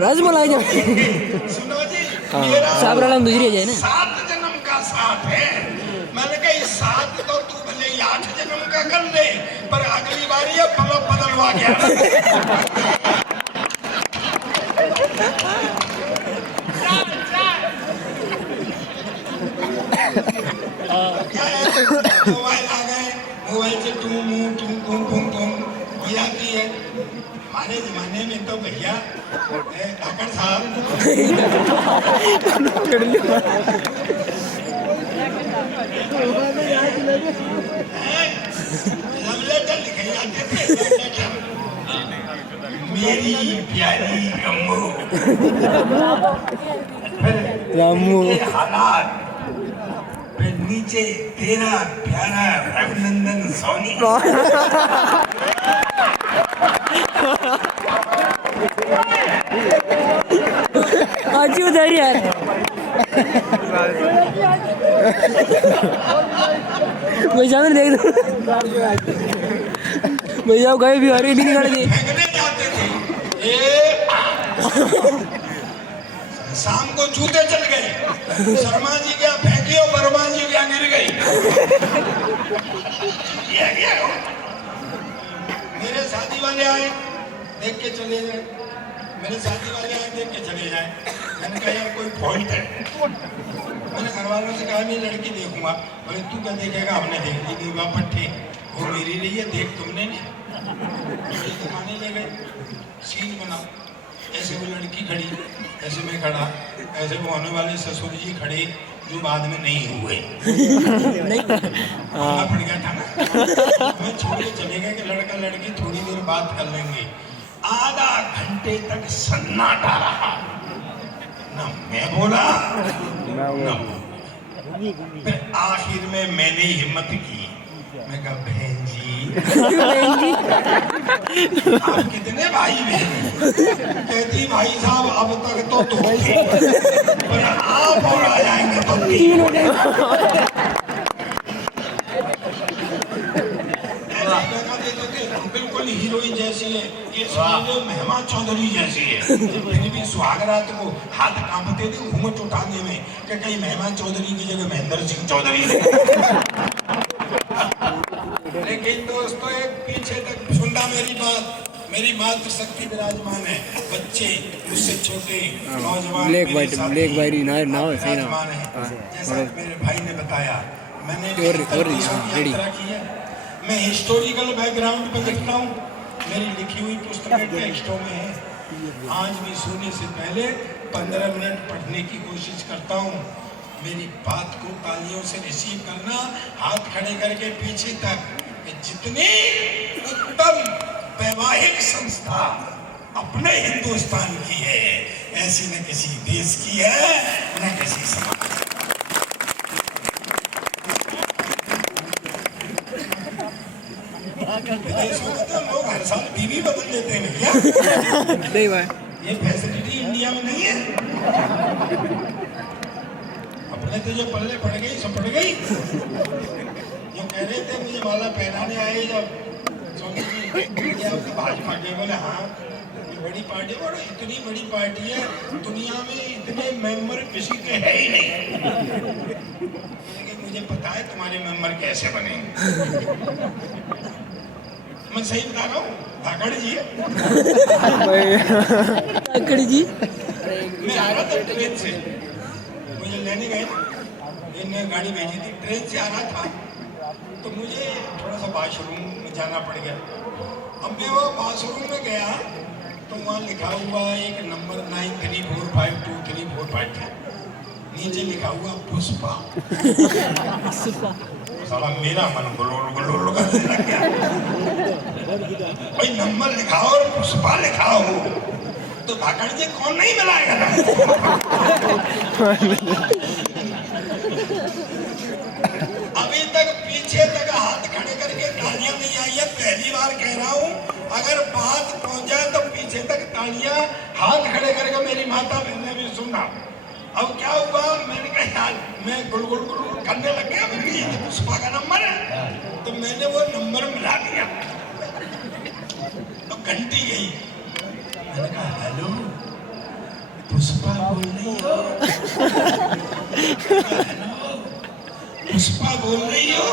रसमलाई जब सुनो जी, हाँ, मेरा साबराला में दूसरी जाए ना 7 जन्म का साथ है। मैंने कहा इस 7 तो तू भले ही 8 जन्म का कर ले, पर अगली बार ये पलक बदलवा गया। मोबाइल आ गए, मोबाइल से टू मू टू कुम कुम कुम ये आती है। हमारे जमाने में तो भैया धाकड़ साहब लव लेटर लिखे जाते थे। मेरी प्यारी अम्मू, रामू फिर हालात, फिर नीचे तेरा प्यारा रघुनंदन सोनी। आज उधर यार मैं जाने देख दो मैं जाओ गए भी हरी नहीं निकाल दी फेंकने जाते थे। शाम को जूते चल गए, शर्मा जी क्या फेंकी और वर्मा जी क्या गिर गई। ये मेरे शादी वाले आए देख के चले जाए, मेरे शादी वाले आए देख के चले जाए। मैंने कहा यार कोई फॉल्ट है। मैंने घर वालों से कहा मैं लड़की देखूंगा। बोले तू क्या देखेगा, हमने देख ली नहीं वापस ठीक वो मेरी रही है, देख तुमने नहीं। दिखाने ले गए, सीन बनाओ, ऐसे वो लड़की खड़ी, ऐसे मैं खड़ा, ऐसे वो होने वाले ससुर जी खड़े जो बाद में नहीं हुए। नहीं पड़ गया था ना। मैं छोड़ के चले गए कि लड़का लड़की थोड़ी देर बात कर लेंगे। आधा घंटे तक सन्नाटा रहा, ना मैं बोला ना वो। फिर आखिर में मैंने हिम्मत की, मैं कहा बहन जी आप कितने भाई बहन? कहती भाई साहब अब तक तो 2 थे, पर आप और आ जाएंगे तो 3 हो जाएंगे। बिल्कुल हीरोइन जैसी है, ये मेहमा चौधरी जैसी है। फिर भी सुहागरात को हाथ कांपते थे घूंघट उठाने में कि कहीं मेहमा चौधरी की जगह महेंद्र सिंह चौधरी। लेकिन दोस्तों एक पीछे तक सुनना मेरी बात तो शक्ति विराजमान है। बच्चे उससे छोटे नौजवान ब्लैक वाइट ना सही ना जैसा मेरे भाई ने बताया। मैंने रेडी यात्रा की है। मैं हिस्टोरिकल बैकग्राउंड पर लिखता हूँ, मेरी लिखी हुई पुस्तकें टेक्स्टों में है। आज भी सोने से पहले 15 मिनट पढ़ने की कोशिश करता हूँ। मेरी बात को तालियों से रिसीव करना, हाथ खड़े करके पीछे तक। जितनी उत्तम वैवाहिक संस्था अपने हिंदुस्तान की है, ऐसी न किसी देश की है न किसी समाज। विदेशों में तो लोग हर साल बीवी बदल देते हैं भैया। नहीं भाई ये फैसिलिटी इंडिया में नहीं है। अपने तो जो पल्ले पड़ गई सो पड़ गई। जो कह रहे थे मुझे माला पहनाने आए जब सोनी जी भाजपा के, बोले हाँ ये बड़ी पार्टी, और इतनी बड़ी पार्टी है दुनिया में इतने मेंबर किसी के है ही नहीं। मुझे पता है तुम्हारे मेंबर कैसे बनेंगे। मैं सही बता रहा हूँ, धाकड़ जी धाकड़ जी मैं आ रहा था ट्रेन से, मुझे लेने गए, इन्होंने गाड़ी भेजी थी, ट्रेन से आ रहा था तो मुझे थोड़ा सा वॉशरूम में जाना पड़ गया। अब मैं वो वॉशरूम में गया तो वहाँ लिखा हुआ एक नंबर 93452345 था, नीचे लिखा हुआ पुष्पा। साला मेरा मन गुलोल गुलोल करने लग गया। भाई नंबर लिखाओ और पुष्पा लिखाओ तो धाकड़ जी कौन नहीं मिलाएगा ना। अभी तक पीछे तक हाथ खड़े करके तालियां नहीं आई है। पहली बार कह रहा हूँ, अगर बात पहुंच जाए तो पीछे तक तालियां हाथ खड़े करके मेरी माता बहने भी सुनना। अब क्या हुआ, मैंने कहा यार मैं गुलगुल गुलगुल करने लग गया, मैंने ये पुष्पा का नंबर है, तो मैंने वो नंबर मिला दिया। तो घंटी गई, मैंने कहा हेलो, पुष्पा बोल रही हो? पुष्पा बोल रही हो?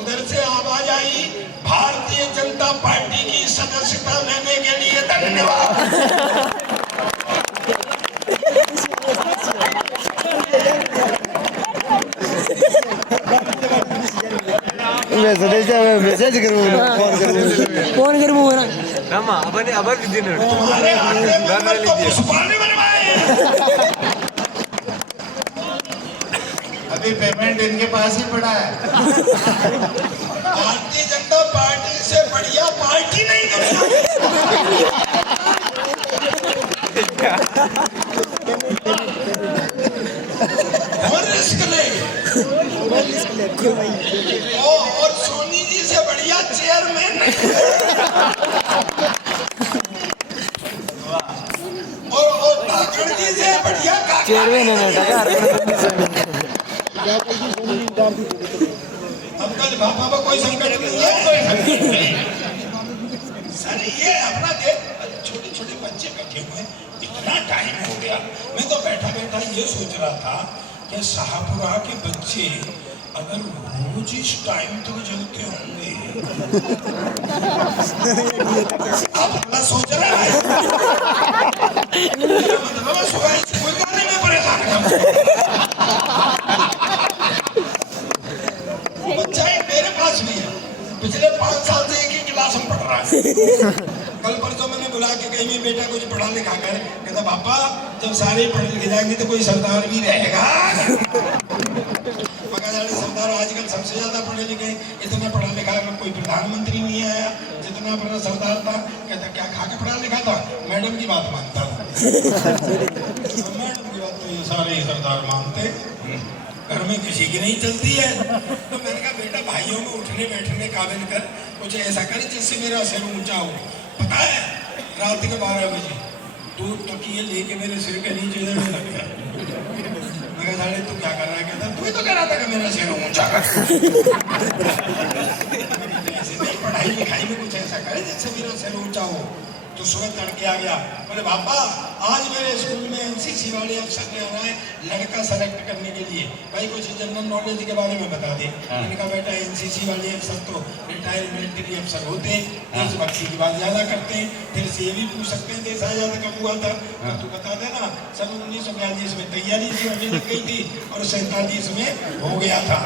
उधर से आवाज आई, भारतीय जनता पार्टी की सदस्यता लेने के लिए धन्यवाद। मेसेज करू फोन कर वो ना तुम्हारे आखिरी मेंबर तो पुष्पा ने बनवाए। अभी पेमेंट इनके पास ही पड़ा है। भारतीय जनता पार्टी से बढ़िया पार्टी नहीं दुनिया में। और रिस्क लेंगे और सोनी जी से बढ़िया चेयरमैन नहीं। और धाकड़ जी से बढ़िया चेयरमैन है ना अब कल बाबा में कोई संकट नहीं है। सर ये अपना देख, छोटे छोटे बच्चे बैठे हुए, इतना टाइम हो गया। मैं तो बैठा बैठा ये सोच रहा था कि शाहपुरा के बच्चे अगर रोज इस टाइम तक जगते होंगे, आप अपना सोच रहे हैं। मतलब है सुबह स्कूल जाने में परेशान कर। बच्चा एक मेरे पास भी है, पिछले 5 साल से एक ही क्लास में पढ़ रहा है। कल परसों मैंने बुला के कहीं में बेटा कुछ पढ़ा लिखा कर, कहता पापा जब सारे पढ़े लिखे जाएंगे तो कोई सरदार भी रहेगा। सरदार आजकल सबसे ज्यादा पढ़े लिखे, इतना पढ़ा लिखा कोई प्रधानमंत्री नहीं आया जितना बड़ा सरदार था। कहता क्या खा के पढ़ा लिखा था? मैडम की बात मानता था। मैडम की बात तो ये सारे ही सरदार मानते, घर में किसी की नहीं चलती है। तो मैंने कहा बेटा भाइयों में उठने बैठने काबिल कर, कुछ ऐसा कर जिससे मेरा सिर ऊंचा हो। पता है रात के 12 बजे 2 तकिए लेके मेरे सिर के नीचे लग गया। मैं कहा साले तू क्या कर रहा है? कहता तू ही तो कह रहा था कि मेरा सिर ऊंचा कर। ऐसे नहीं, पढ़ाई लिखाई में कुछ ऐसा करे जिससे मेरा सिर ऊंचा हो। तो सुबह तड़के आ गया, बोले पापा आज मेरे स्कूल में एनसीसी वाले अफसर ने आना है लड़का सेलेक्ट करने के लिए, भाई कुछ जनरल नॉलेज के बारे में बता दे। मैंने कहा बेटा एनसीसी वाले अफसर तो रिटायर्ड मिलिट्री अफसर होते हैं, देशभक्ति की बात ज्यादा करते हैं, फिर से ये भी पूछ सकते हैं देश आजाद कब हुआ था? तू बता देना। सन 1942 में तैयारी थी होने लग गई थी और 47 में हो गया था।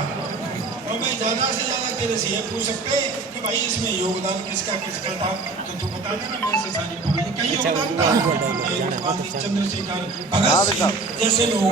और मैं ज्यादा से ज्यादा तेरे से ये पूछ सकते हैं कि भाई इसमें योगदान किसका किसका था, तो तू बता देना। मैं से सारी कई योगदान था, चंद्रशेखर भगत सिंह जैसे लोग